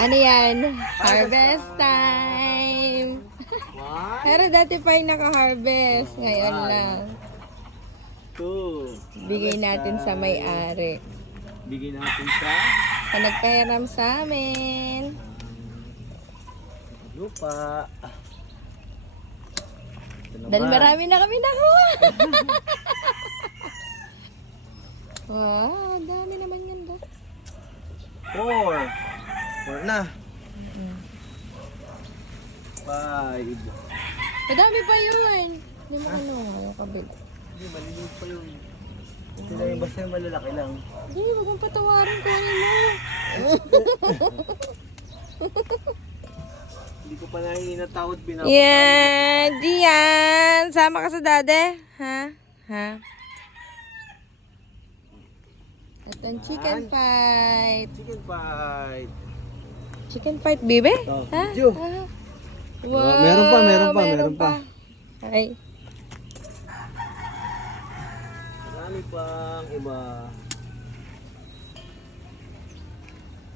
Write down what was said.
Ano yan? Harvest time! One, Pero dati pa yung naka-harvest. Ngayon lang. two. Bigay natin sa may-ari. Bigay natin sa Sa nagpahiram sa amin. lupa. Ito naman. Dahil marami na kami nakuha. Wow, dami naman yan ba? Four. Four na. Five. Madami pa yun. Hindi mo ano, yung kabila. Hindi, maliliit pa yun. Sila yung basta yung malalaki lang. Hindi, wag mong patawarin ko ano. Hindi ko pa nahinatawad pinapakain. Yan, diyan. Sama ka sa dade. Ha? Ha? At ang chicken fight. Chicken fight. Chicken fight, bibe? Oh, Ha? video. Ah. Oh, meron pa. Ay. Marami pang iba.